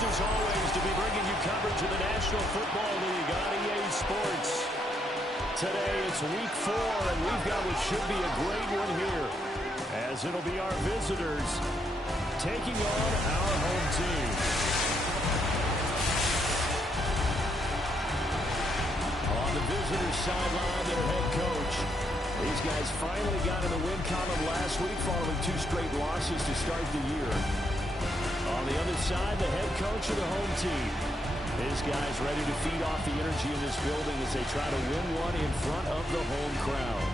pleased as always to be bringing you coverage of the National Football League on EA Sports. Today it's week 4, and we've got what should be a great one here, as it'll be our visitors taking on our home team. On the visitors' sideline, their head coach. These guys finally got in the win column last week following 2 straight losses to start the year. On the other side, the head coach of the home team. His guys ready to feed off the energy in this building as they try to win one in front of the home crowd.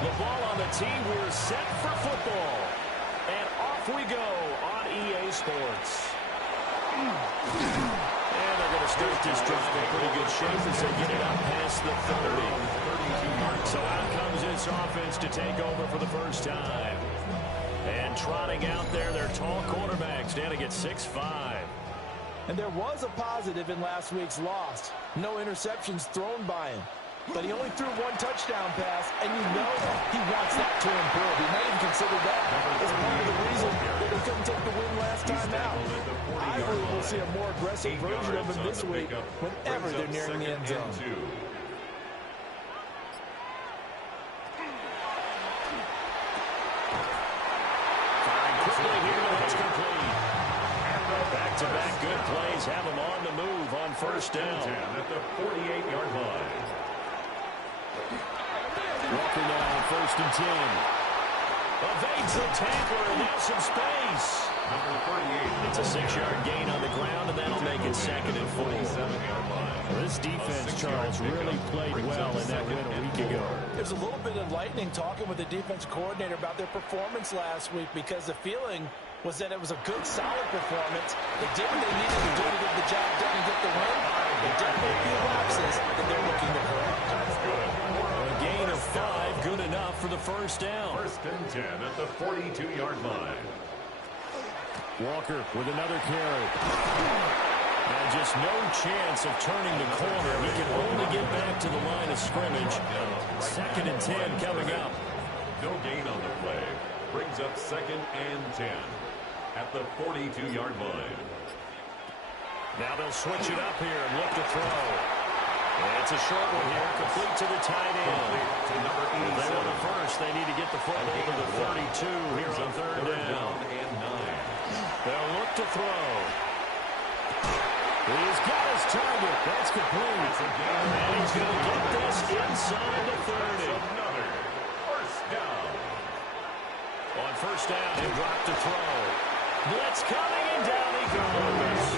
The ball on the tee. We're set for football. And off we go on EA Sports. And they're going to start this drive in pretty good shape as they get it up past the 30. So out comes this offense to take over for the first time. And trotting out there, their tall quarterback standing at 6'5". And there was a positive in last week's loss. No interceptions thrown by him. But he only threw 1 touchdown pass, and you know he wants that to improve. He may have considered that as part of the reason that they couldn't take the win last time out. I believe we'll see a more aggressive version of him this week whenever they're nearing the end zone. Firing quickly here, but that's complete. Back-to-back good plays have him on the move on first down. At the 48-yard line. Walker now on 1st and 10. Evades the tackler, and now some space. Number 48. It's a 6-yard gain on the ground, and that'll make it 2nd and 4. This defense, Charles, really played well in that win a week ago. There's a little bit of lightning talking with the defense coordinator about their performance last week, because the feeling was that it was a good, solid performance. They did what they needed to do to get the job done and get the win. They definitely a few lapses that they're looking to correct. That's good. A gain of 5, good enough for the first down. 1st and 10 at the 42-yard line. Walker with another carry. And just no chance of turning the corner. He can only get back to the line of scrimmage. 2nd and 10 coming up. No gain on the play. Brings up 2nd and 10 at the 42-yard line. Now they'll switch it up here and look to throw. And it's a short one here, complete to the tight end. To number 87. They want it first. They need to get the football to the 32 here on 3rd down. And 9. They'll look to throw. He's got his target. That's complete. And he's going to get this inside the 30. Another first down. On 1st down, he'll drop to throw. Blitz coming, and down he goes.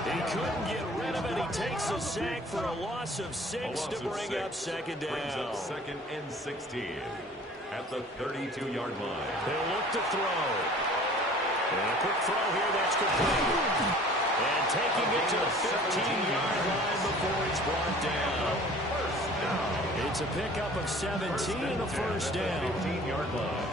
He couldn't get rid of it. He takes a sack for a loss of 6 to bring up 2nd down. Brings up 2nd and 16 at the 32-yard line. They'll look to throw. And a quick throw here, that's complete. And taking it to the 15-yard line before it's brought down. It's a pickup of 17 and a first down. 15-yard line.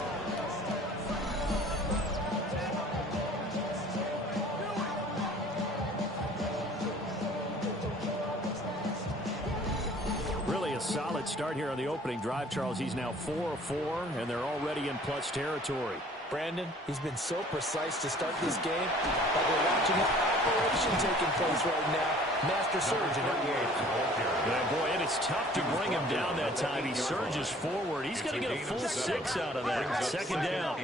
Really a solid start here on the opening drive, Charles. He's now 4 of 4, and they're already in plus territory. Brandon, he's been so precise to start this game, but we're watching an operation taking place right now. Master surgeon. Yeah, boy, and it's tough to bring him down that time. He surges forward. He's going to get a full 6 out of that. 2nd down.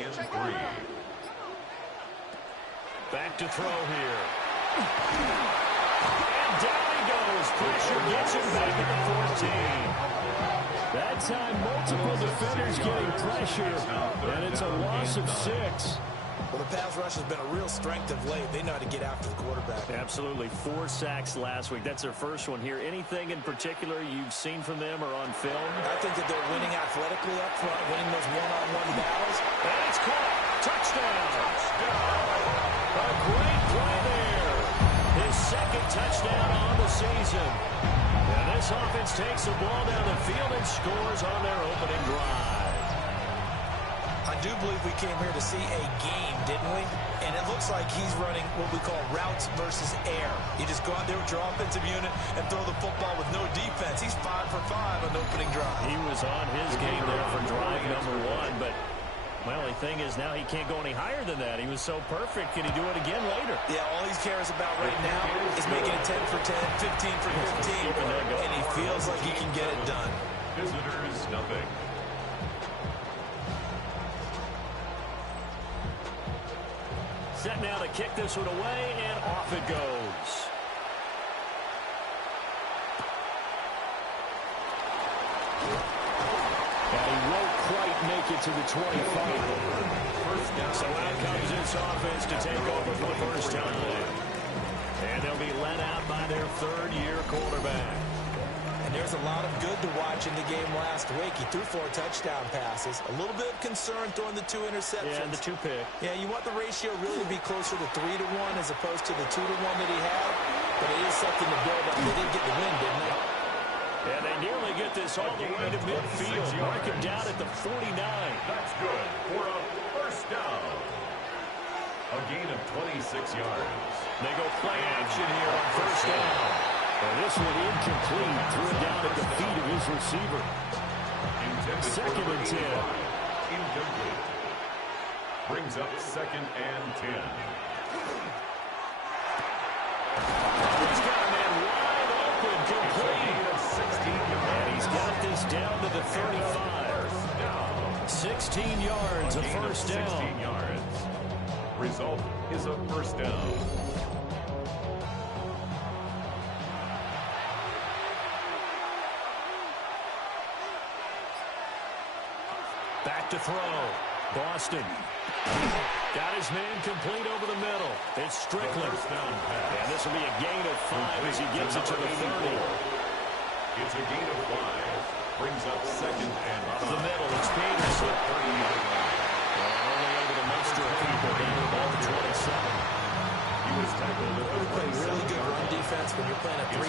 Back to throw here. And down he goes. Pressure gets him back at the 14. That time, multiple defenders getting pressure, and it's a loss of 6. Well, the pass rush has been a real strength of late. They know how to get after the quarterback. Absolutely. 4 sacks last week. That's their first one here. Anything in particular you've seen from them or on film? I think that they're winning athletically up front, winning those one-on-one battles. And it's caught. Touchdown. A great play there. His 2nd touchdown on the season. And this offense takes the ball down the field and scores on their opening drive. I do believe we came here to see a game, didn't we? And it looks like he's running what we call routes versus air. You just go out there with your offensive unit and throw the football with no defense. He's 5 for 5 on the opening drive. He was on his game there for drive number 1, but my only thing is now he can't go any higher than that. He was so perfect. Can he do it again later? Yeah, all he cares about right now is making it 10 for 10, 15 for 15, and he feels like he can get it done. Visitors, nothing. Set now to kick this one away, and off it goes. And he won't quite make it to the 25. So out comes this offense to take over for the first time. And they'll be let out by their third-year quarterback. And there's a lot of good to watch in the game last week. He threw 4 touchdown passes. A little bit of concern throwing the 2 interceptions. Yeah, and the 2 pick. Yeah, you want the ratio really to be closer to 3 to 1 as opposed to the 2 to 1 that he had. But it is something to build up. They did get the win, didn't they? And they nearly get this all the way to midfield. Mark him down at the 49. That's good for a first down. A gain of 26 yards. They go play action here on first down. And this one incomplete. Threw it down at the feet of his receiver. Second and 10. Incomplete. Brings up second and 10. He's got a man wide open, complete. And he's got this down to the 35. 16 yards, a first down. 16 yards. Result is a first down. Back to throw. Boston. Got his man complete over the middle. It's Strickland. And this will be a gain of 5 as he gets it to the 30. It's a gain of 5. Brings up second and up the middle. It's Peterson. And only able to muster a people down to about the 27. He was tackled at the Really good run defense when you're playing a 3-4.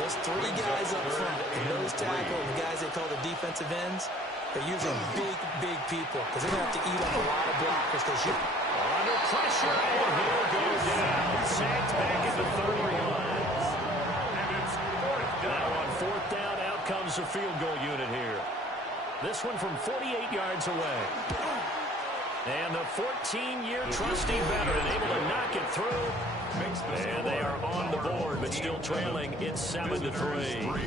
Those 3 guys up front, the nose tackle, and the guys they call the defensive ends, they're usually big people because they're going to have to eat up a lot of blockers because you... Under pressure, and he'll go down. Sacked back at the 30 yards. And it's fourth down. Now on fourth down, out comes the field goal unit here. This one from 48 yards away. And the 14-year trusty veteran able to knock it through. And they are on the board, but still trailing. It's 7-3.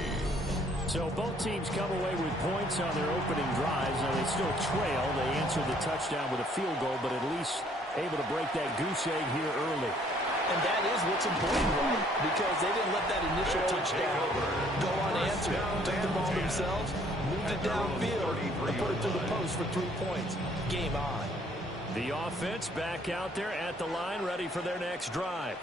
So both teams come away with points on their opening drives. Now they still trail. They answered the touchdown with a field goal, but at least able to break that goose egg here early. And that is what's important, right? Because they didn't let that initial touchdown go unanswered. Took the ball themselves, moved it downfield, and put it through the post for 3 points. Game on. The offense back out there at the line, ready for their next drive.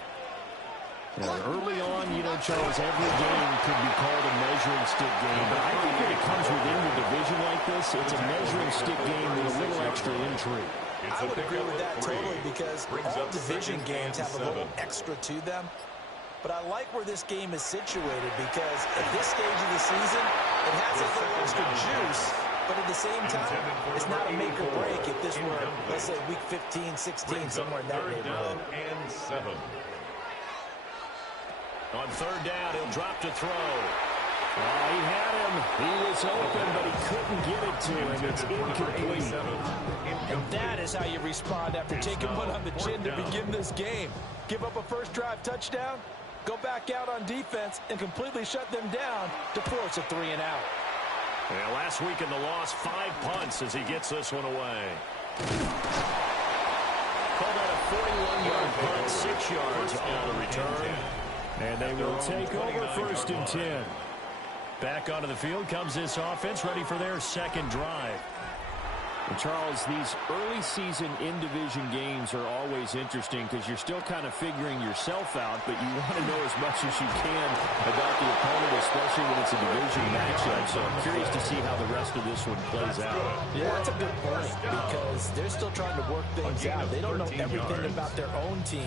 Early on, you know, Charles, every game could be called a measuring stick game. But I think when it comes within the division like this, it's a measuring stick game with a little extra intrigue. I would agree with that totally because all division games have a little extra to them. But I like where this game is situated because at this stage of the season, it has a little extra juice. But at the same time, it's not a make or break if this were, let's say, week 15, 16, somewhere in that neighborhood. And 7. On third down, he'll drop to throw. Oh, he had him. He was open, but he couldn't get it to him. It's incomplete. And that is how you respond after taking one on the chin to begin this game. Give up a first drive touchdown, go back out on defense, and completely shut them down to force a 3 and out. Yeah, last week in the loss, 5 punts as he gets this one away. Called out a 41-yard punt, 6 yards on the return. And they will take over first and 10. Back onto the field comes this offense, ready for their second drive. And Charles, these early season in-division games are always interesting because you're still kind of figuring yourself out, but you want to know as much as you can about the opponent, especially when it's a division matchup. So I'm curious to see how the rest of this one plays out. Yeah, that's a good point because they're still trying to work things out. They don't know everything about their own team,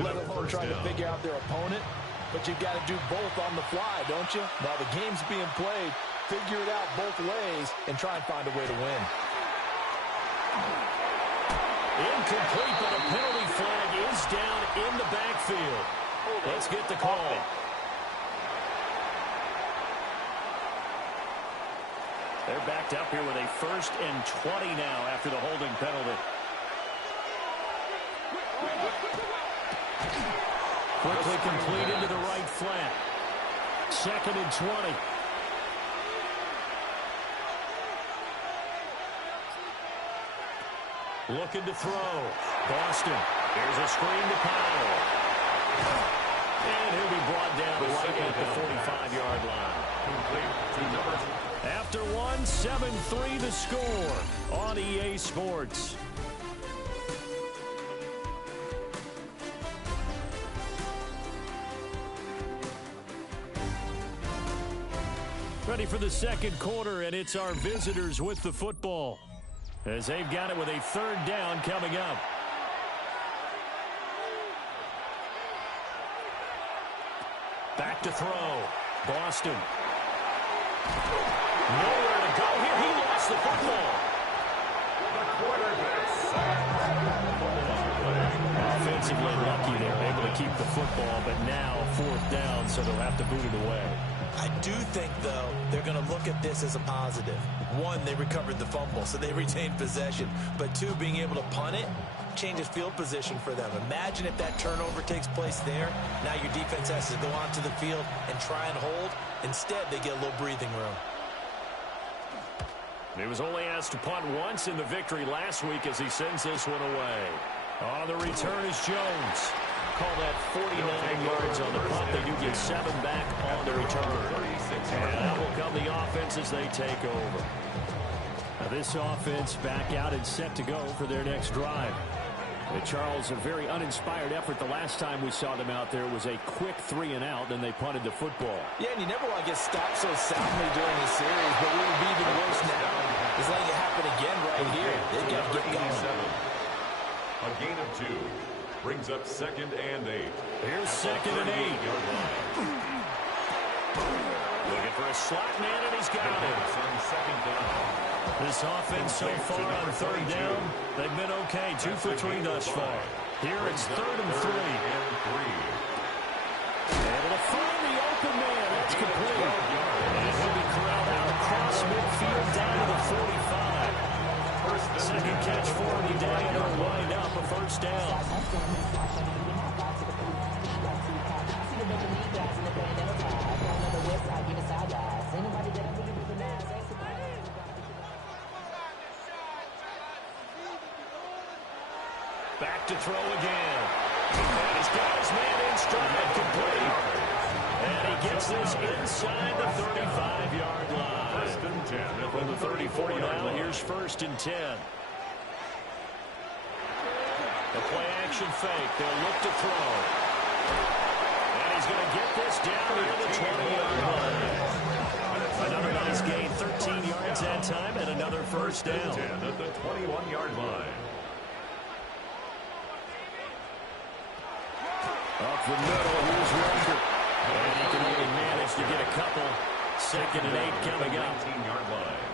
let alone trying to figure out their opponent. But you've got to do both on the fly, don't you? While the game's being played, figure it out both ways and try and find a way to win. Incomplete, but a penalty flag is down in the backfield. Let's get the call. They're backed up here with a 1st and 20 now after the holding penalty. Quickly completed to the right flat. 2nd and 20. Looking to throw. Boston. Here's a screen to Powell. And he'll be brought down right at the 45-yard line. After one, 7-3 the score on EA Sports. Ready for the 2nd quarter, and it's our visitors with the football, as they've got it with a 3rd down coming up. Back to throw. Boston. Nowhere to go here. He lost the football. The quarterback sacked. Offensively lucky they were able to keep the football, but now 4th down, so they'll have to boot it away. I do think, though, they're going to look at this as a positive. 1, they recovered the fumble, so they retained possession. But 2, being able to punt it changes field position for them. Imagine if that turnover takes place there. Now your defense has to go onto the field and try and hold. Instead, they get a little breathing room. He was only asked to punt once in the victory last week as he sends this one away. On the return is Jones. Call that 49 yards on the punt. They do get 7 back on the return. And that will come the offense as they take over. Now this offense back out and set to go for their next drive. Charles, a very uninspired effort. The last time we saw them out there was a quick 3-and-out, then they punted the football. Yeah, and you never want to get stopped so soundly during the series, but what would be even worse now is letting it happen again right here. They've got to get going. A gain of 2 brings up 2nd and 8. Here's 2nd and 8. Looking for a slot man, and he's got it. On 2nd down. This offense so far on 3rd down, they've been okay. 2 for 3 thus far. Here it's 3rd and 3. Able to find the open man. That's complete. And he'll be corralled out across midfield down to the 45. 2nd catch for him today, and he'll wind up a 1st down. Back to throw again. And he's got his man in stride, complete. And he gets this inside the 35-yard line. 1st and 10. From the 34 now, here's 1st and 10. The play action fake. They'll look to throw. And he's going to get this down near the 20-yard line. Another nice gain, 13 yards that time, and another 1st down. 10 at the 21-yard line. Up the middle, here's Rucker. And he can only manage to get a couple. 2nd and 8 coming up. 19-yard line.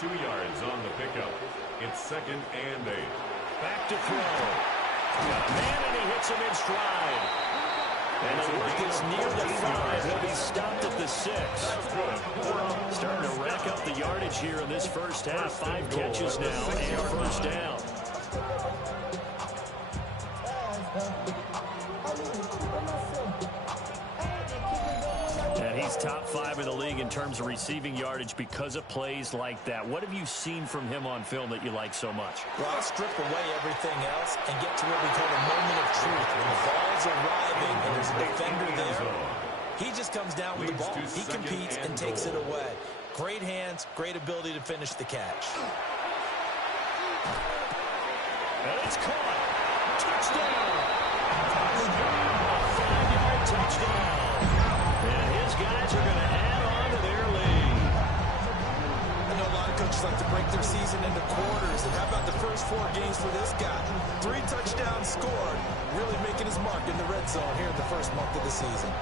2 yards on the pickup. It's 2nd and 8. Back to throw. Got a man, and he hits him in stride. And the work is near the 5. He'll be stopped at the 6. Starting to rack up the yardage here in this first half. 5 catches now and 1st down. And he's top 5 in the league in terms of receiving yardage because of plays like that. What have you seen from him on film that you like so much? Well, I'll strip away everything else and get to what we call a moment of truth. When the ball's arriving and there's a defender there, he just comes down with the ball. He competes and takes it away. Great hands, great ability to finish the catch. And it's caught. Touchdown. 5-yard touchdown. And his guys are going to add on to their lead. I know a lot of coaches like to break their season into quarters. And how about the first 4 games for this guy? 3 touchdowns scored, really making his mark in the red zone here in the first month of the season.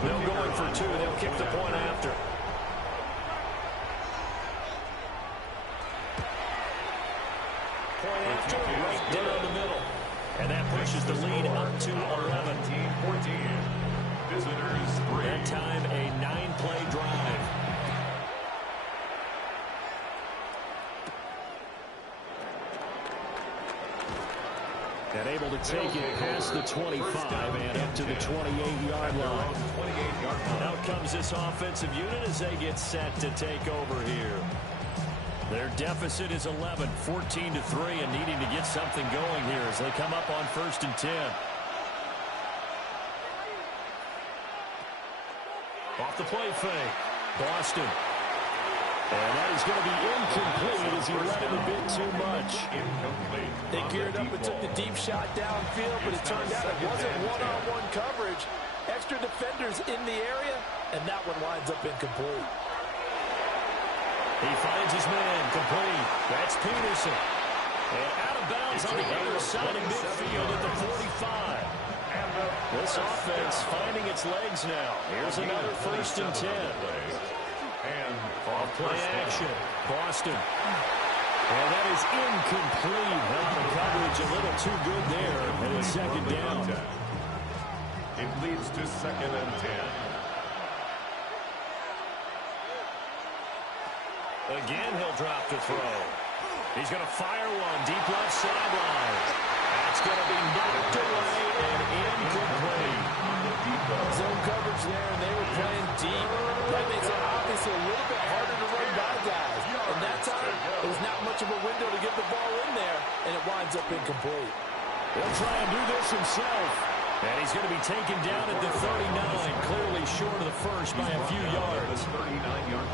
They'll go in for 2. They'll kick the point after. pushes the lead up to 11. 14. Visitors 3. That time a 9-play drive. And able to take it past the 25 and up to the 28-yard line. Out comes this offensive unit as they get set to take over here. Their deficit is 11, 14-3, and needing to get something going here as they come up on 1st and 10. Off the play fake, Boston. And that is going to be incomplete as he let it a bit too much. They geared up and took the deep shot downfield, but it turned out it wasn't one-on-one coverage. Extra defenders in the area, and that one winds up incomplete. He finds his man, complete. That's Peterson. And out of bounds on the other side of midfield at the 45. This offense finding its legs now. Here's another 1st and 10. Off play action. Boston. And that is incomplete. The coverage a little too good there. And it's 2nd down. It leads to 2nd and 10. Again, he'll drop to throw. He's going to fire one deep left sideline. That's going to be knocked away and incomplete. Zone coverage there, and they were playing deep. That makes it obviously a little bit harder to run by guys. And that time, it was not much of a window to get the ball in there, and it winds up incomplete. He'll try and do this himself. And he's going to be taken down at the 39, clearly short of the first by a few yards.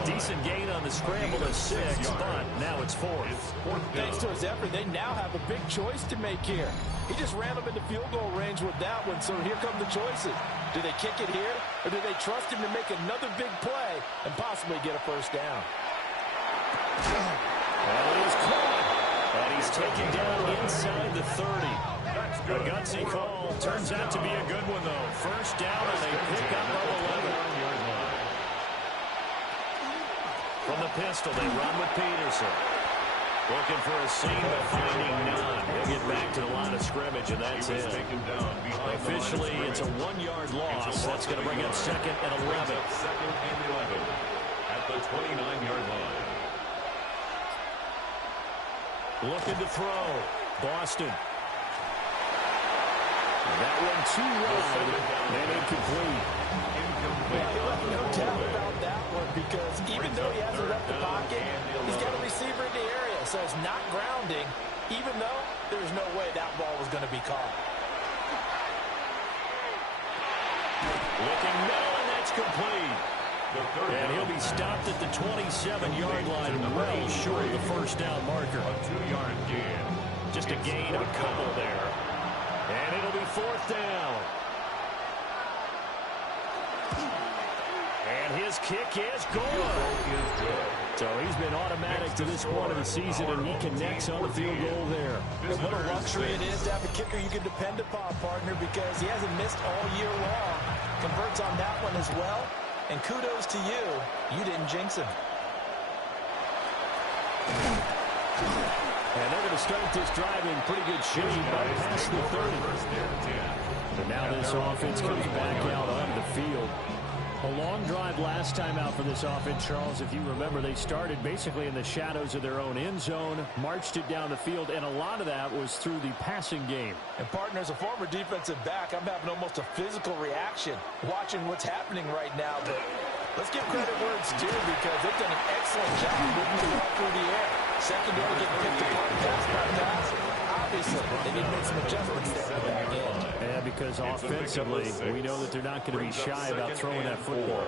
Decent gain on the scramble to 6, but now it's 4th. Thanks to his effort, they now have a big choice to make here. He just ran them into field goal range with that one, so here come the choices. Do they kick it here, or do they trust him to make another big play and possibly get a 1st down? Well, he's caught, and he's taken down inside the 30. A gutsy call. Turns out to be a good one, though. 1st down, and they pick up on 11. From the pistol, they run with Peterson. Looking for a seam, but finding none. He'll get back to the line of scrimmage, and that's it. Officially, it's a 1-yard loss. That's going to bring up 2nd and 11. 2nd and 11 at the 29-yard line. Looking to throw. Boston. That one too wide and incomplete. No doubt about that one, because even though he hasn't left the pocket, he's got a receiver in the area, so it's not grounding, even though there's no way that ball was going to be caught. Looking middle, and that's complete. And he'll be stopped at the 27-yard line, way short of the 1st down marker. A 2-yard gain. Just a gain of a couple there. And it'll be 4th down. And his kick is good. So he's been automatic to this point of the season, and he connects on the field goal there. And what a luxury it is to have a kicker you can depend upon, partner, because he hasn't missed all year long. Converts on that one as well. And kudos to you. You didn't jinx him. And they're going to start this drive in pretty good shape past the 30. But now this offense comes back out onto the field. A long drive last time out for this offense, Charles. If you remember, they started basically in the shadows of their own end zone, marched it down the field, and a lot of that was through the passing game. And, partner, as a former defensive back, I'm having almost a physical reaction watching what's happening right now. But let's give credit where it's due, because they've done an excellent job moving the ball through the air. Secondary getting picked apart pass by pass. Obviously, they need to make some adjustments there in the back end. Yeah, because offensively, we know that they're not going to be shy about throwing that football.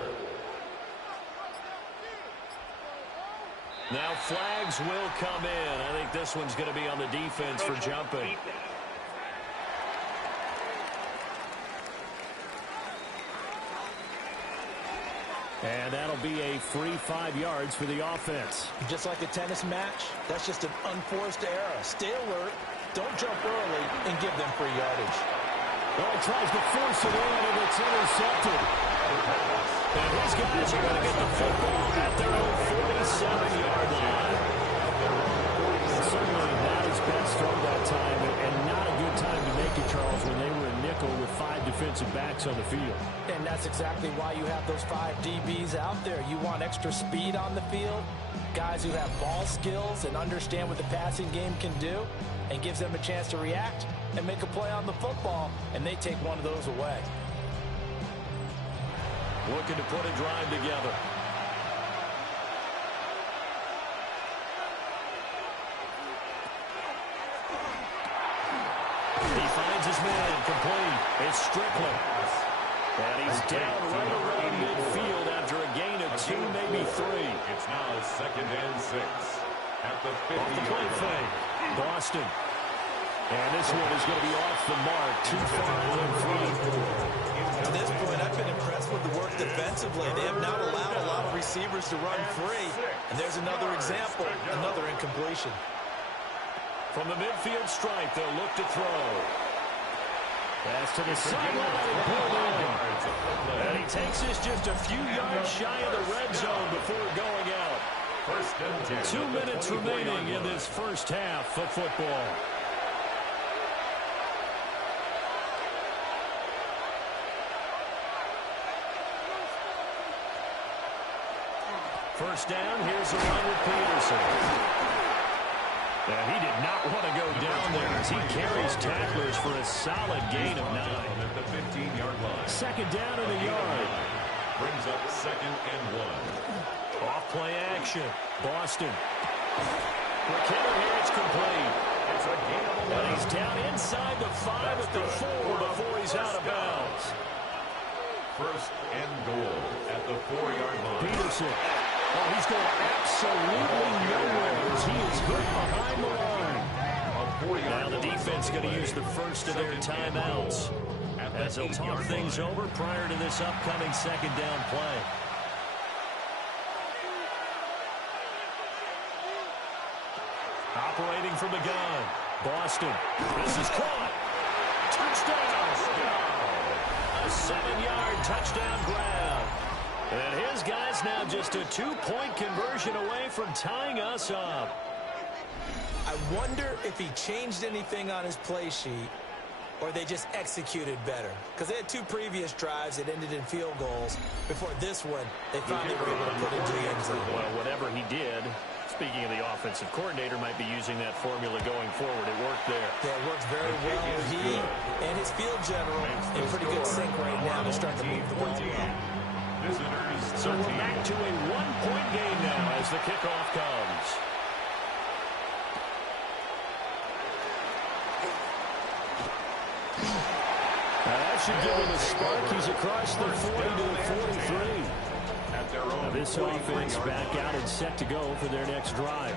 Now flags will come in. I think this one's going to be on the defense for jumping. And that'll be a free 5 yards for the offense. Just like a tennis match, that's just an unforced error. Stay alert, don't jump early, and give them free yardage. Well, he tries to force it in, and it's intercepted. And these guys are going to get the football at their own 47-yard line. Certainly not his best throw that time, and not a good time to make it, Charles, when they were a nickel with 5 defensive backs on the field. And that's exactly why you have those 5 DBs out there. You want extra speed on the field, guys who have ball skills and understand what the passing game can do, and gives them a chance to react and make a play on the football, and they take one of those away. Looking to put a drive together. He finds his man, complete. It's Strickland. And he's down right around midfield after a gain of 2, maybe 3. It's now 2nd and 6 at the 50. Off the play fake. Boston. And this one is going to be off the mark. Too far out in front. At this point, I've been impressed with the work defensively. They have not allowed a lot of receivers to run free. And there's another example, another incompletion. From the midfield stripe, they'll look to throw. Pass to the sideline and pulled in. And he takes this just a few yards shy of the red zone before going out. 1st and 10. 2 minutes remaining in this first half of football. First down, here's the run with Peterson. And he did not want to go down there as he carries tacklers for a solid gain of 9. At the 15-yard line. Second down in a yard. Brings up 2nd and 1. Off play action. Boston. McKinnon here, it's complete. It's a gain of 11. And he's down inside the 5 at the 4 before he's out of bounds. 1st and goal at the 4-yard line. Peterson. Oh, he's going absolutely nowhere as he is hurt behind the line. Now the defense going to use the first of their timeouts as they'll talk things over prior to this upcoming 2nd down play. Operating from the gun. Boston. This is caught. Touchdown. A 7-yard touchdown grab. And his guys now just a 2-point conversion away from tying us up. I wonder if he changed anything on his play sheet or they just executed better. Because they had 2 previous drives that ended in field goals. Before this one, they finally were able to put it into the end zone. Well, whatever he did, speaking of the offensive coordinator, might be using that formula going forward. It worked there. Yeah, it works very well. He and his field general in pretty good sync right now to start to move the ball well. So we're back to a 1-point game now as the kickoff comes. That should give him a spark. He's across the 40 to the 43. Now this offense back out and set to go for their next drive.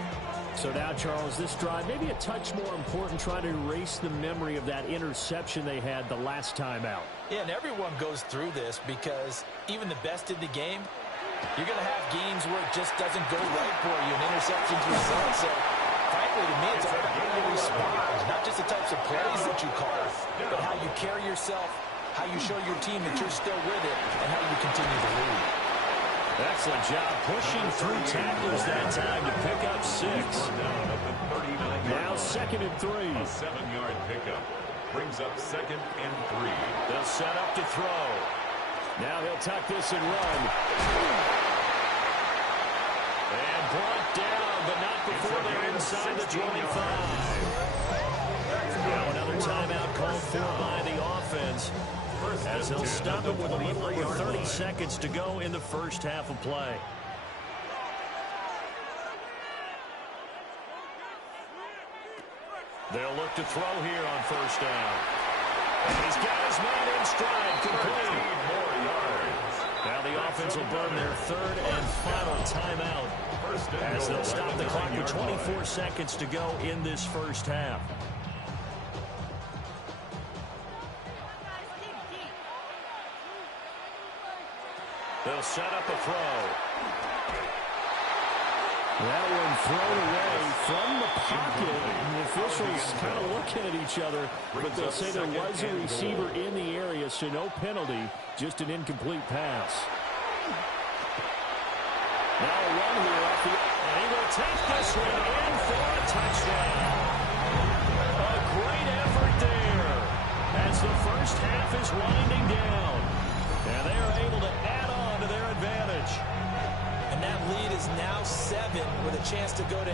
So now, Charles, this drive maybe a touch more important, trying to erase the memory of that interception they had the last time out. Yeah, and everyone goes through this because even the best in the game, you're going to have games where it just doesn't go right for you and interceptions result. So, frankly, to me, it's all about how you respond, not just the types of plays that you call, but how you carry yourself, how you show your team that you're still with it, and how you continue to lead. Excellent job pushing through tacklers that time to pick up 6. Now 2nd and 3. A 7-yard pickup brings up 2nd and 3. They'll set up to throw. Now he'll tuck this and run. And brought down, but not before they're inside the 25. Now another timeout called for by the offense, as they'll stop it with a little over 30 seconds to go in the first half of play. They'll look to throw here on first down. And he's got his man in stride, complete. Now the offense will burn their 3rd and final timeout as they'll stop the clock with 24 seconds to go in this first half. They'll set up a throw. That one thrown away from the pocket. And the officials kind of looking at each other, but they'll say there was a receiver in the area, so no penalty, just an incomplete pass. Now a run here off the, and he will take this one in for a touchdown. the first half is winding down. And they are able to add on to their advantage. And that lead is now 7 with a chance to go to 8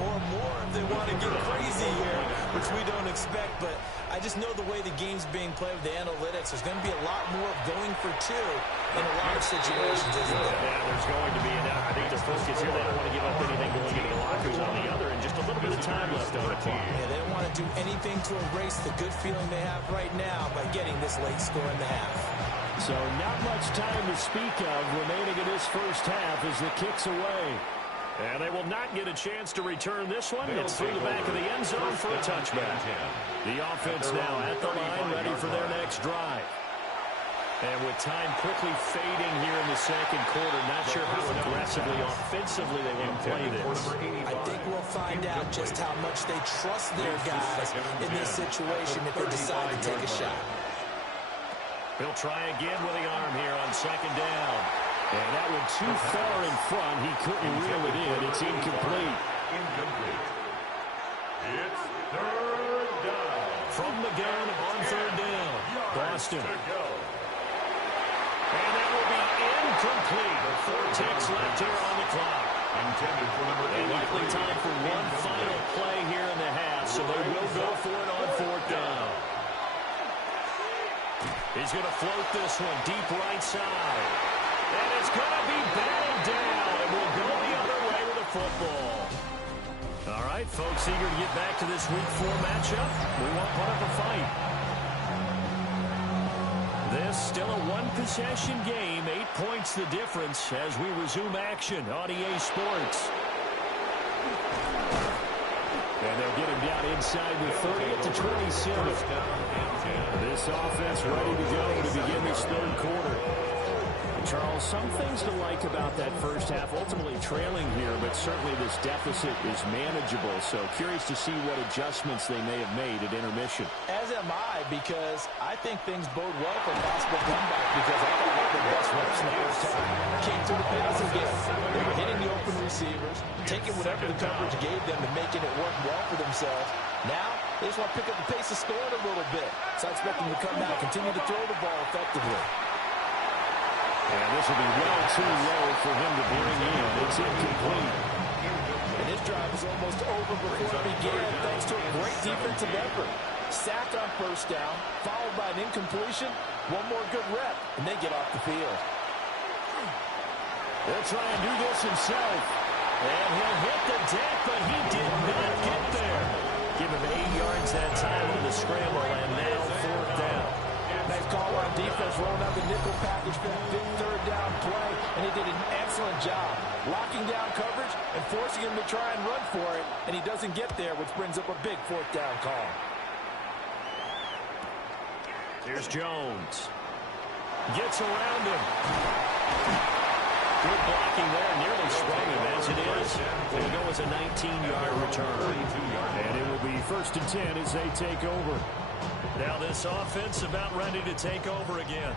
or more if they want to get crazy here, which we don't expect. But I just know the way the game's being played with the analytics, there's going to be a lot more of going for 2 in a lot of situations, isn't there? Yeah, there's going to be. And I think their focus here, they don't want to give up anything going into the lockers on the other, and just a little bit of time left on the clock. Yeah, they don't want to do anything to erase the good feeling they have right now by getting this late score in the half. So not much time to speak of remaining in this first half as the kick's away. And they will not get a chance to return this one. It's through the back of the end zone for a touchback. The offense now at the line, ready for their next drive. And with time quickly fading here in the second quarter, not sure how aggressively, offensively they want to play this. I think we'll find out just how much they trust their guys in this situation if they decide to take a shot. He'll try again with the arm here on second down. And that one too far in front. He couldn't reel it in. It's incomplete. It's third down. From the gun on third down. Boston. And that will be incomplete. 4 ticks left here on the clock. Intended for number 8. And likely time for one final play here in the half. So they will go for it on fourth down. He's going to float this one deep right side. And it's going to be batted down. And we'll go the other way with the football. All right, folks, eager to get back to this Week 4 matchup. We won't put up a fight. This still a one-possession game. 8 points the difference as we resume action on EA Sports. And they'll get him down inside the 30 to 27. This offense ready to go to begin this third quarter. Charles, some things to like about that first half, ultimately trailing here, but certainly this deficit is manageable. So curious to see what adjustments they may have made at intermission. As am I, because I think things bode well for a possible comeback, because I thought one of the best reps in the first half came through the passing game. They were hitting the open receivers, taking whatever the coverage gave them and making it work well for themselves. Now, they just want to pick up the pace of scoring a little bit. So I expect them to come out, continue to throw the ball effectively. And this will be well too low for him to bring in. It's incomplete. And his drive was almost over before it began, thanks to a great defensive effort. Sack on first down, followed by an incompletion. One more good rep, and they get off the field. They'll try and do this himself. And he'll hit the deck, but he did not get there. Give him 8 yards that time on the scramble, and now fourth down. Nice call on defense, rolling out the nickel package for that big third down play, and he did an excellent job locking down coverage and forcing him to try and run for it, and he doesn't get there, which brings up a big fourth down call. Here's Jones. Gets around him. Good blocking there, nearly sprung him as it is. It will go as a 19-yard return. And it will be 1st and 10 as they take over. Now this offense about ready to take over again.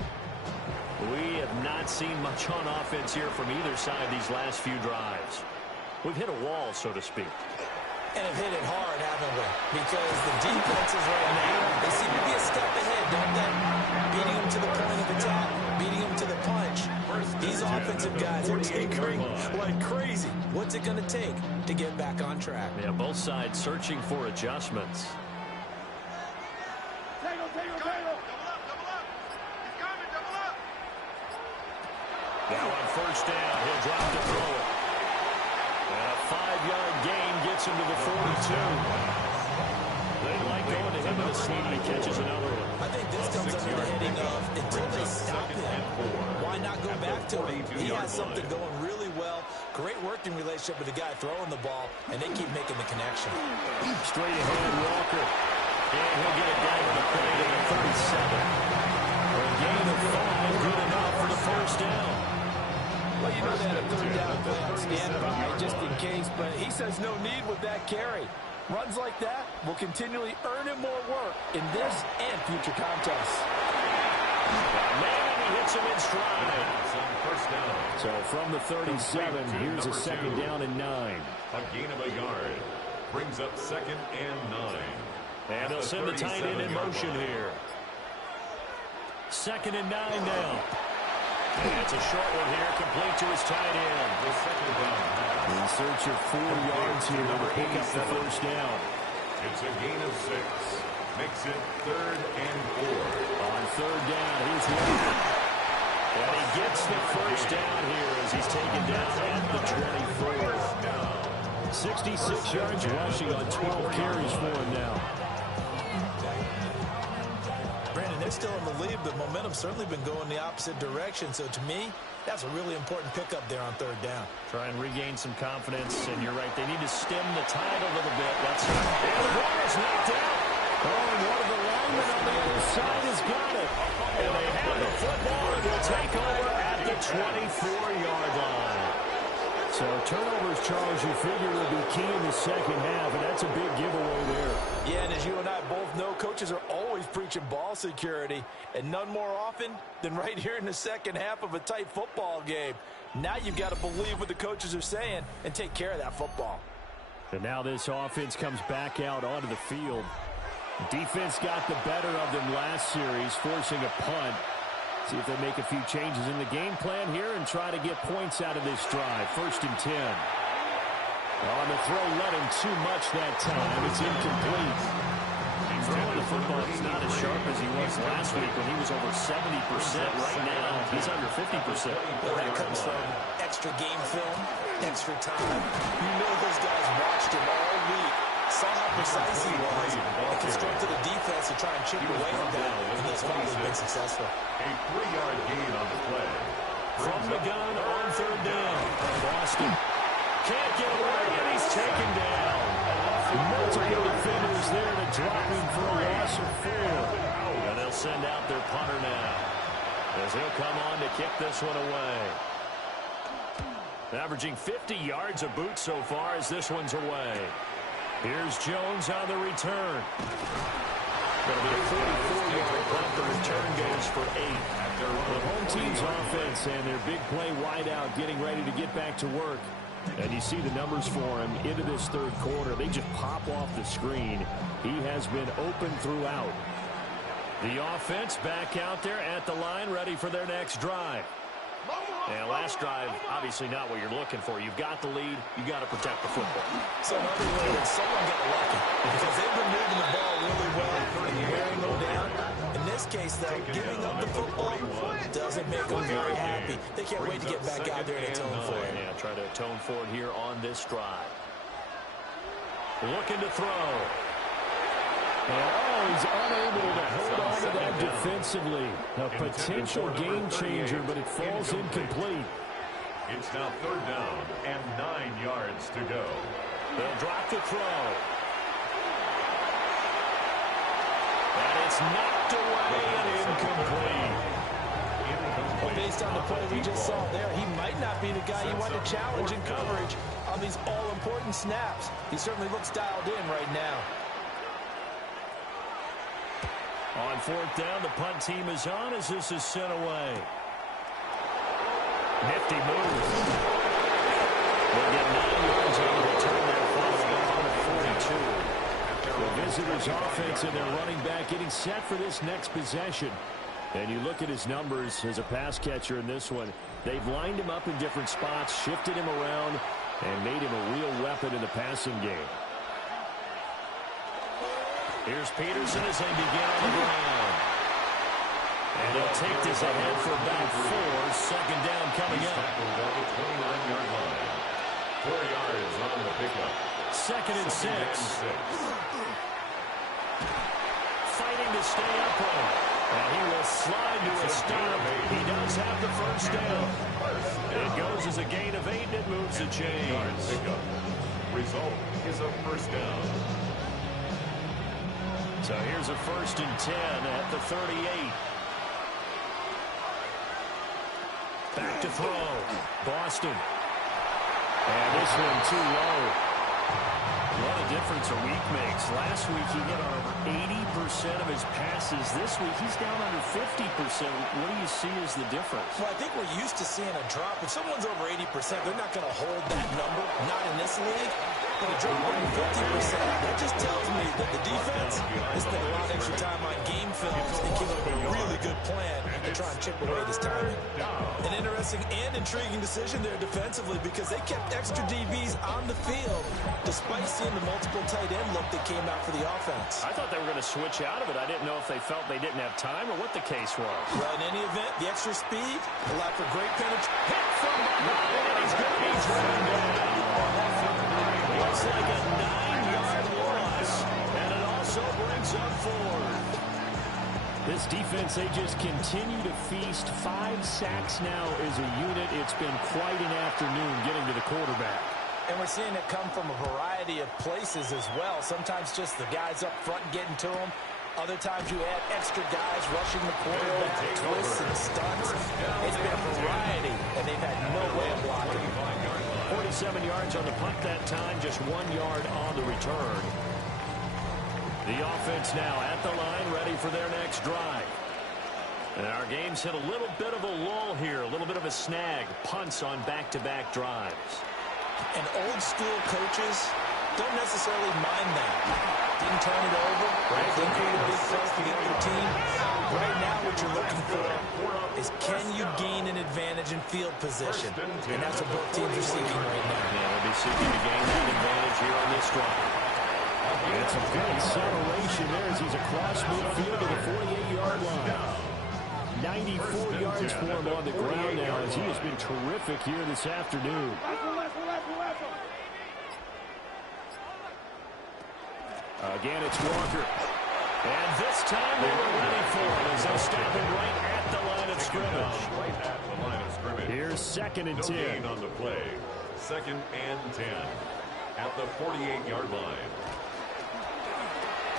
We have not seen much on offense here from either side these last few drives. We've hit a wall, so to speak. And have hit it hard, haven't we? Because the defenses right now, they seem to be a step ahead, don't they? Beating them to the point of attack, beating them to the punch. These offensive guys are tinkering like crazy. What's it going to take to get back on track? Yeah, both sides searching for adjustments. Now on first down, he'll drop to throw it. And a 5-yard gain gets him to the 42. They like going to him in the slot. He catches another one. I think this comes under the heading of, until they stop him, why not go back to him? He has something going really well. Great working relationship with the guy throwing the ball, and they keep making the connection. Straight ahead, Walker. And he'll get it down to the 30 to the 37. A gain of 5, good enough for the first down. Well, you know they had a third down play on standby just in case, but he says no need with that carry. Runs like that will continually earn him more work in this and future contests. Man, he hits him in stride. First down. So from the 37, here's a second down and 9. A gain of a yard. Brings up 2nd and 9. And they'll send the tight end in motion here. 2nd and 9 now. And it's a short one here, complete to his tight end. In search of 4 yards here to pick up the first down. It's a gain of 6. Makes it 3rd and 4. On 3rd down, here's Wilson. And he gets the first down here as he's taken down at the 24. 66 yards rushing on 12 carries for him now. Brandon, they're still in the lead, but momentum's certainly been going the opposite direction. So to me, that's a really important pickup there on 3rd down. Try and regain some confidence, and you're right. They need to stem the tide a little bit. And the ball is knocked out. Oh, and one of the linemen on the other side has got it. And they have the football and will take over at the 24-yard line. So turnovers, Charles, you figure will be key in the second half, and that's a big giveaway there. Yeah, and as you and I both know, coaches are always preaching ball security, and none more often than right here in the second half of a tight football game. Now you've got to believe what the coaches are saying and take care of that football. And now this offense comes back out onto the field. Defense got the better of them last series, forcing a punt. See if they make a few changes in the game plan here and try to get points out of this drive. 1st and 10. On the throw, let him too much that time. It's incomplete. Throwing the football, he's not as sharp as he was last week when he was over 70%. Right now, he's under 50%. Well, that comes from extra game film, extra time. You know those guys watched him all week, saw how precise he was, and constructed a defense to try and chip away at that, and that's probably been successful. A 3-yard gain on the play. From the gun on 3rd down. Boston can't get away, and he's taken down. Multiple defenders there to drop him for a loss of 4. And they'll send out their punter now, as he'll come on to kick this one away. Averaging 50 yards a boot so far as this one's away. Here's Jones on the return. Going to be a 44-yard punt. The return goes for 8. The home team's offense and their big play wideout getting ready to get back to work. And you see the numbers for him into this 3rd quarter. They just pop off the screen. He has been open throughout. The offense back out there at the line, ready for their next drive. And last drive, obviously not what you're looking for. You've got the lead. You've got to protect the football. So in other words, someone got lucky because they've been moving the ball really well and wearing them down. In this case, though, giving up the football doesn't make them very happy. They can't wait to get back out there and atone for it. Yeah, try to atone for it here on this drive. Looking to throw. And, he's unable to hold on to that defensively. A potential game changer, but it falls incomplete. It's now 3rd down and 9 yards to go. They'll drop the throw. And it's knocked away and incomplete. Well, based on the play we just saw there, he might not be the guy you want to challenge in coverage on these all-important snaps. He certainly looks dialed in right now. On 4th down, the punt team is on as this is sent away. Nifty move. They'll get 9 yards on the return there, following up on the 42. The visitors' offense and their running back getting set for this next possession. And you look at his numbers as a pass catcher in this one. They've lined him up in different spots, shifted him around, and made him a real weapon in the passing game. Here's Peterson as they begin on the ground. And he'll take this ahead for about 4. 2nd down coming up. At the 29-yard line. 4 yards on the pickup. 2nd and 6. Fighting to stay upright. And he will slide to a stop. He does have the first down. It goes as a gain of 8, and it moves the chains. Result is a 1st down. So here's a 1st and 10 at the 38. Back to throw. Boston. And this one too low. What a difference a week makes. Last week he hit on over 80% of his passes. This week he's down under 50%. What do you see as the difference? Well, I think we're used to seeing a drop. If someone's over 80%, they're not going to hold that number. Not in this league. But a drop over 50%, that just tells me that the defense has spent a lot of extra time on game films and came up with a really good plan try and chip away this timing. An interesting and intriguing decision there defensively because they kept extra DBs on the field despite seeing the multiple tight end look that came out for the offense. I thought they were going to switch out of it. I didn't know if they felt they didn't have time or what the case was. Well, in any event, the extra speed allowed for great penetration. Hit from behind, and he's going to be thrown down. Looks like a 9-yard loss, and it also brings up 4. This defense, they just continue to feast. 5 sacks now as a unit. It's been quite an afternoon getting to the quarterback. And we're seeing it come from a variety of places as well. Sometimes just the guys up front getting to them. Other times you add extra guys rushing the quarterback, twists and stunts. It's been a variety, and they've had no way of blocking. 47 yards on the punt that time, just 1 yard on the return. The offense now at the line, ready for their next drive. And our game's hit a little bit of a lull here, a little bit of a snag. Punts on back-to-back drives. And old-school coaches don't necessarily mind that. Didn't turn it over. Right? Didn't create a big play to get your team. Right now what you're looking for is can you gain an advantage in field position? And that's what both teams are seeking right now. Yeah, they'll be seeking to gain that advantage here on this drive. It's a good acceleration there as he's across midfield to the 48-yard line. 94 yards for him on the ground now as he has been terrific here this afternoon. Again, it's Walker. And this time they were ready for him as they stop him right at the line of scrimmage. Here's 2nd and 10. No gain on the play. 2nd and 10 at the 48-yard line.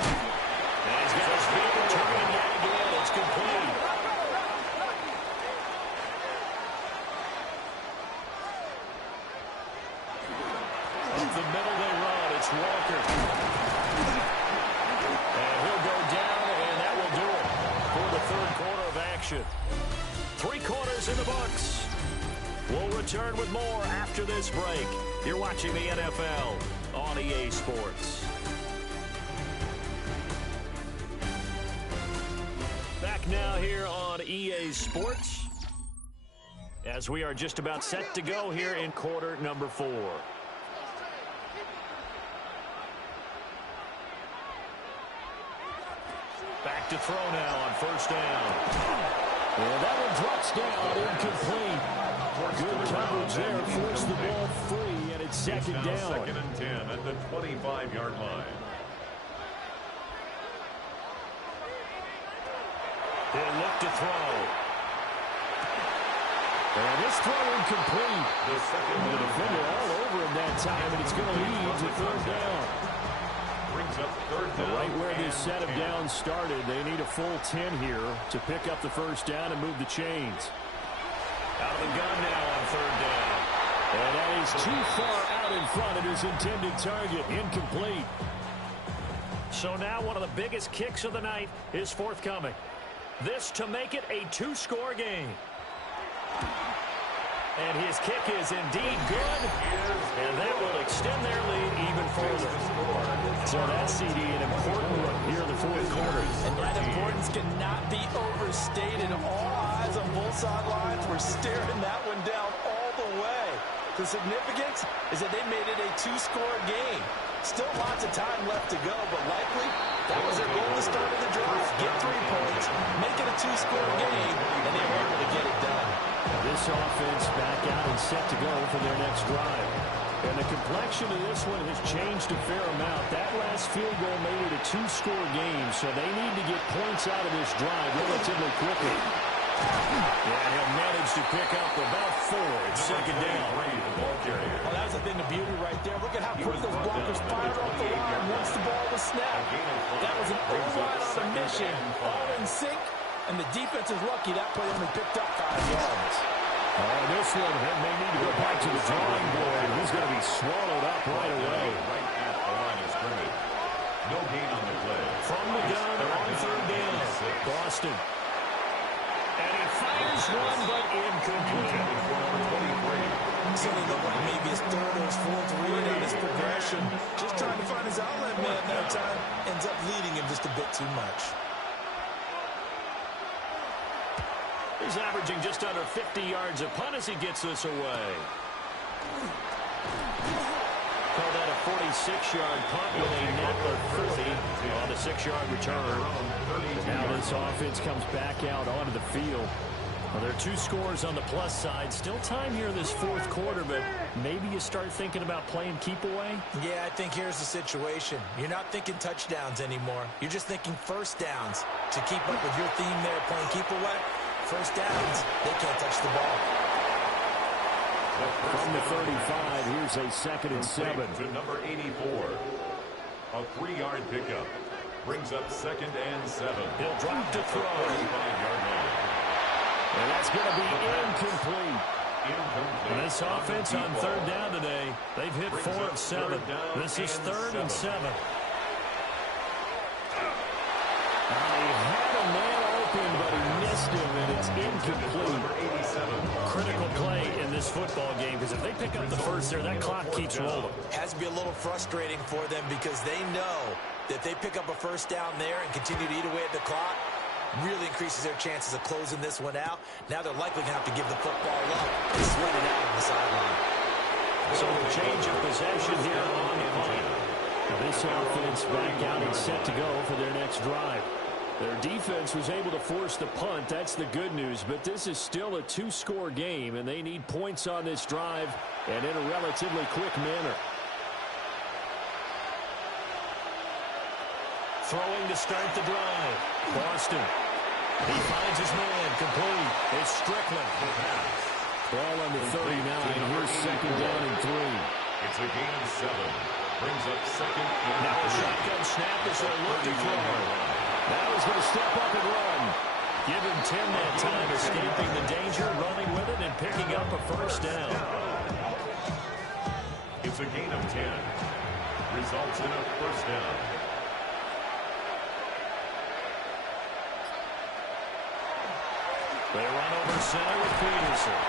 And he's got his feet returning yet again. It's complete. Up the middle they run. It's Walker. And he'll go down, and that will do it for the 3rd quarter of action. 3 quarters in the books. We'll return with more after this break. You're watching the NFL on EA Sports. Back now here on EA Sports as we are just about set to go here in quarter number 4. Back to throw now on 1st down. And that one drops down, incomplete. Good coverage there, forced the ball free, and it's 2nd down. 2nd and 10 at the 25-yard line. They look to throw. And this throw incomplete. The defender all over him that time, and it's going to lead to 3rd down. Brings up 3rd down. Right where this set of downs started, they need a full 10 here to pick up the 1st down and move the chains. Out of the gun now on 3rd down. And that is too far out in front of his intended target. Incomplete. So now one of the biggest kicks of the night is forthcoming. This to make it a 2-score game. And his kick is indeed good. And that will extend their lead even further. So that's CD an important one here in the 4th quarter. And that importance cannot be overstated. All eyes on both sidelines were staring that one down all the way. The significance is that they made it a 2-score game. Still lots of time left to go, but likely that was their goal to start of the drive. Get 3 points, make it a 2-score game, and they were able to get it done. This offense back out and set to go for their next drive. And the complexion of this one has changed a fair amount. That last field goal made it a 2-score game, so they need to get points out of this drive relatively quickly. And he'll manage to pick up about 4. It's 2nd down. Well, that's the thing, the beauty right there. Look at how quick those blockers fired off the line once the ball was snapped. That was an O-line on a mission, all in sync, and the defense is lucky that play only picked up 5 yards. This one may need to go back to the drawing board. He's going to be swallowed up right away. Right at the line of scrimmage. No gain on the play. From the gun on 3rd down. Boston. And he fires one, but incomplete. So they look like maybe his 3rd or his 4th read on his progression. Just trying to find his outlet man that time. Ends up leading him just a bit too much. He's averaging just under 50 yards a punt as he gets this away. Call that a 46-yard punt with a net of 40 on a 6-yard return. Now this offense comes back out onto the field. Well, there are 2 scores on the plus side. Still time here in this fourth quarter, but maybe you start thinking about playing keep away? Yeah, I think here's the situation. You're not thinking touchdowns anymore. You're just thinking first downs. To keep up with your theme there, playing keep away, first downs, they can't touch the ball. From the 35, here's a 2nd and 7. To number 84. A 3-yard pickup. Brings up 2nd and 7. He'll drop to throw. 35-yard line. And that's going to be incomplete. And this offense on 3rd down today, they've hit 4 of 7. This is 3rd and 7. He had a man open, but he missed him, and it's incomplete. Critical play in this football game, because if they pick up the first there, that clock keeps rolling. Has to be a little frustrating for them because they know that they pick up a first down there and continue to eat away at the clock, really increases their chances of closing this one out. Now they're likely going to have to give the football up and sweat it out on the sideline. So a change of possession here on the punt. Now this offense back out and set to go for their next drive. Their defense was able to force the punt. That's the good news. But this is still a 2-score game, and they need points on this drive and in a relatively quick manner. Throwing to start the drive. Boston. He finds his man. Complete. It's Strickland. Ball on the 39. Here's 2nd down and 3. It's a gain of 7. Brings up 2nd and 3. Now a shotgun snap as they look to throw. Now he's going to step up and run. Give him 10 that time, escaping the danger, running with it, and picking up a first down. It's a gain of 10. Results in a first down. They run over center with Peterson.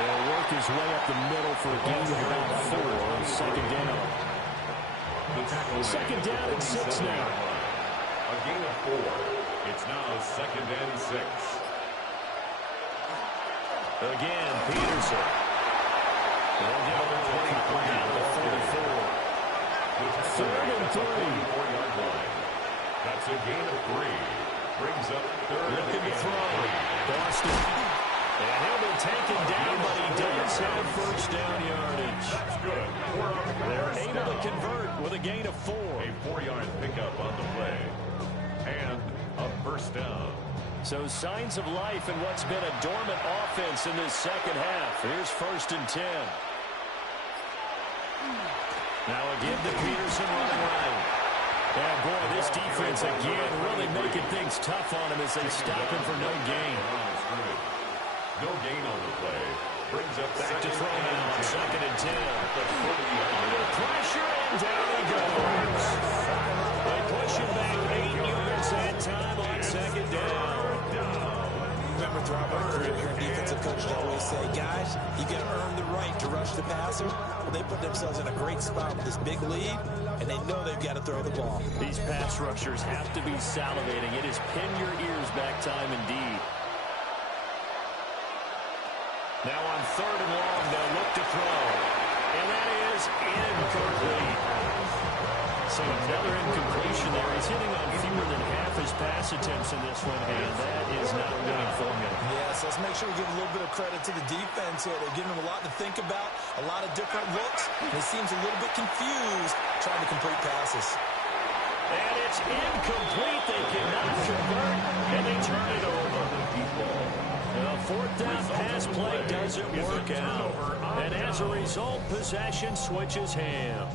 He'll work his way up the middle for a gain of about 4 on 2nd down. 2nd down and 6 now. A gain of 4. It's now 2nd and 6. Again, Peterson. They'll give him a couple down to 44. 3rd and 3. 4-yard line. That's a gain of 3. Brings up 3rd Looking to throw. Boston. And he'll be taken down, but he does have first down yardage. That's good. They're able to convert with a gain of 4. A 4-yard pickup on the play. And a first down. So signs of life in what's been a dormant offense in this second half. Here's 1st and 10. Now again to Peterson running right. And boy, this defense again really making things tough on him as they stop him for no gain. No gain on the play. Brings up Back to throw now, 2nd and 10. Under pressure, and down he goes. They push him back 8 yards that time on 2nd down. Remember throughout my career here in defensive coaches always say, guys, you got to earn the right to rush the passer. Well, they put themselves in a great spot with this big lead, and they know they've got to throw the ball. These pass rushers have to be salivating. It is pin your ears back time indeed. Now on 3rd and long, they'll look to throw. And that is incomplete. So another incompletion there. He's hitting on fewer than half his pass attempts in this one, and that is not a winning formula. Yes, let's make sure we give a little bit of credit to the defense here. They're giving them a lot to think about, a lot of different looks, and he seems a little bit confused trying to complete passes. And it's incomplete. They cannot convert, and they turn it over. The 4th down pass play doesn't work out. And as a result, possession switches hands.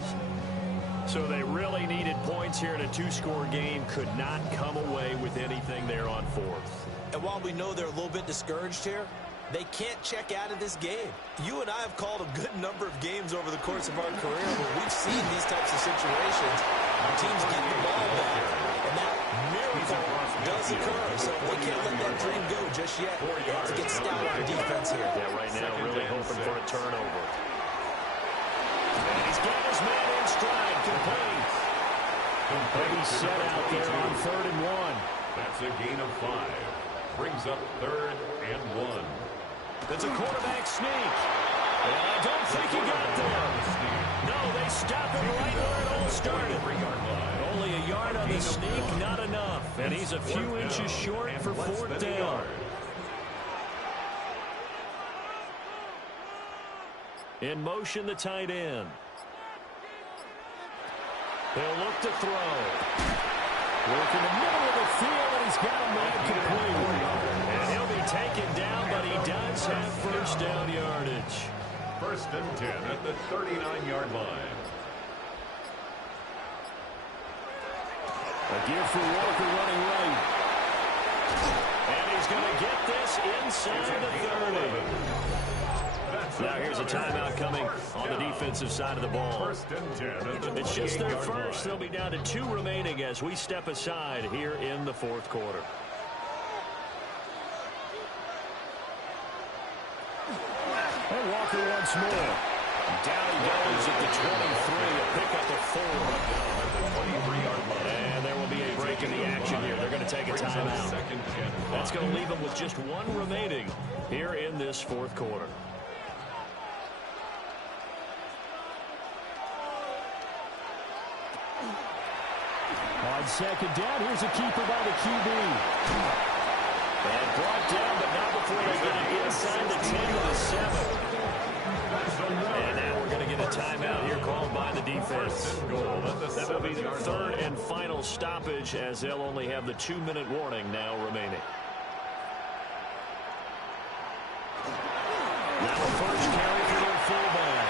So they really needed points here in a 2-score game. Could not come away with anything there on 4th. And while we know they're a little bit discouraged here, they can't check out of this game. You and I have called a good number of games over the course of our career where we've seen these types of situations. Teams get the ball back, and that miracle does occur. So they can't let that dream go just yet. They have to get stout on defense here. Yeah, right now really hoping for a turnover. And he's got his man in stride, complete. Heavy set out there on 3rd and 1. That's a gain of 5. brings up 3rd and 1. It's a quarterback sneak. And I don't think he got there. No, they stop him right where it all started. Only a yard on the sneak, not enough. And he's a few inches short for 4th down. In motion, the tight end. He'll look to throw. Work in the middle of the field, and he's got a man complete. And he'll be taken down, but he does have 1st down yardage. 1st and 10 at the 39-yard line. A give for Walker running right. And he's going to get this inside the 30. Now here's a timeout coming on the defensive side of the ball. 1st and 10. It's just their first. They'll be down to 2 remaining as we step aside here in the 4th quarter. And Walker once more. Down he goes at the 23, a pickup of 4. And there will be a break in the action here. They're going to take a timeout. That's going to leave them with just 1 remaining here in this 4th quarter. On 2nd down, here's a keeper by the QB. And brought down, but not before they get it inside the 10 to the 7. And now we're going to get a timeout here called by the defense. That will be their 3rd and final stoppage as they'll only have the 2-minute warning now remaining. Now the first carry for their fullback.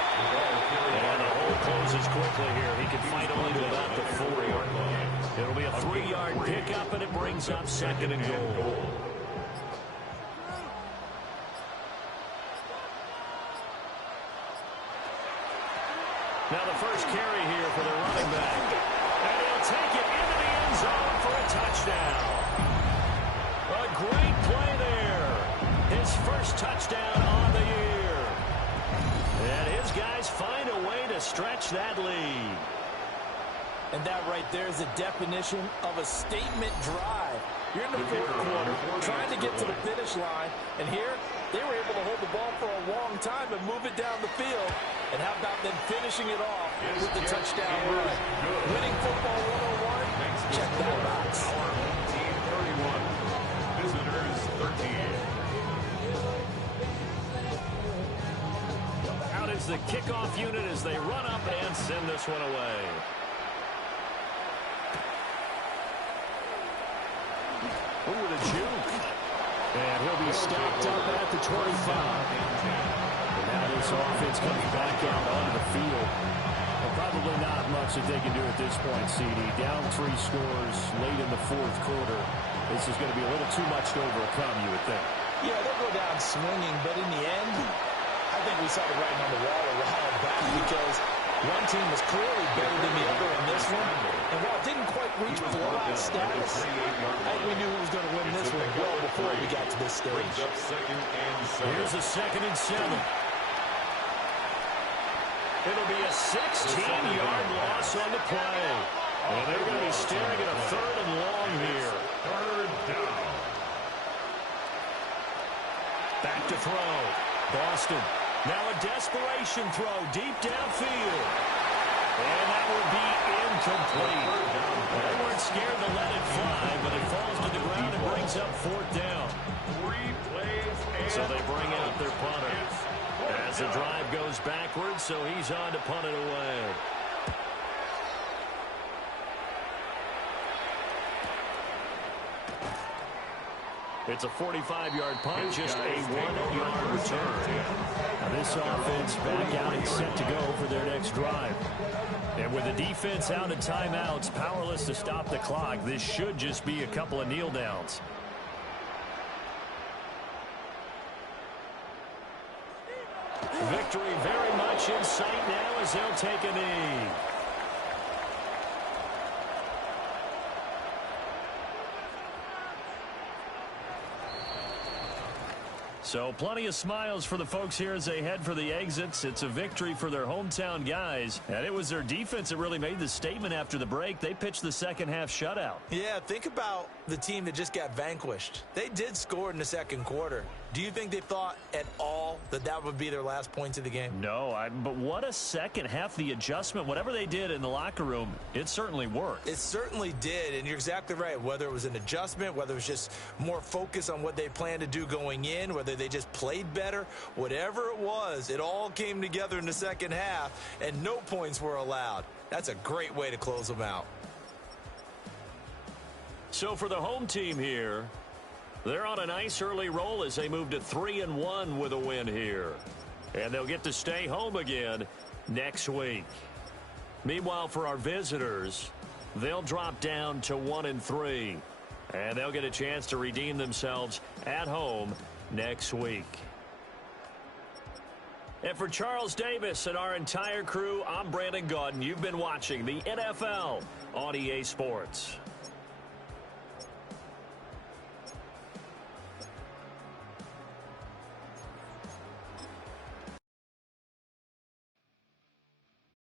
And the hole closes quickly here. He can fight only to about the 4-yard line. It'll be a 3-yard pickup, and it brings up 2nd and goal. Now the first carry here for the running back. And he'll take it into the end zone for a touchdown. A great play there. His first touchdown on the year. And his guys find a way to stretch that lead. And that right there is a definition of a statement drive. You're in the 4th quarter, trying to get to the finish line, and here they were able to hold the ball for a long time and move it down the field. And how about them finishing it off with the touchdown run? Winning football 101, check that box. Our home team 31, visitors 13. Out is the kickoff unit as they run up and send this one away. Ooh, with a juke. And he'll be stopped up at the 25. And now this offense comes back out onto the field. Well, probably not much that they can do at this point, CD. Down 3 scores late in the 4th quarter. This is going to be a little too much to overcome, you would think. Yeah, they'll go down swinging, but in the end, I think we saw the writing on the wall a while back because one team was clearly better than the other in this one. And while it didn't quite reach blowout status, I think we knew who was going to win this one well before we got to this stage. Here's a 2nd and 7. It'll be a 16-yard loss on the play. And they're going to be staring at a 3rd and long here. 3rd down. Back to throw. Boston. Now a desperation throw deep downfield. And that will be incomplete. They weren't scared to let it fly, but it falls to the ground and brings up 4th down. 3 plays and So they bring out their punter. As the drive goes backwards, so he's on to punt it away. It's a 45-yard punt, just a 1-yard return. Now this offense back out and set to go for their next drive. And with the defense out in timeouts, powerless to stop the clock, this should just be a couple of kneel downs. Victory very much in sight now as they'll take a knee. So plenty of smiles for the folks here as they head for the exits. It's a victory for their hometown guys. And it was their defense that really made the statement after the break. They pitched the second half shutout. Yeah, think about the team that just got vanquished. They did score in the second quarter. Do you think they thought at all that that would be their last points of the game? No, but what a second half. The adjustment, whatever they did in the locker room, it certainly worked. It certainly did, and you're exactly right. Whether it was an adjustment, whether it was just more focus on what they planned to do going in, whether they just played better, whatever it was, it all came together in the second half, and no points were allowed. That's a great way to close them out. So for the home team here, they're on a nice early roll as they move to 3-1 with a win here. And they'll get to stay home again next week. Meanwhile, for our visitors, they'll drop down to 1-3. And they'll get a chance to redeem themselves at home next week. And for Charles Davis and our entire crew, I'm Brandon Gaudin. You've been watching the NFL on EA Sports.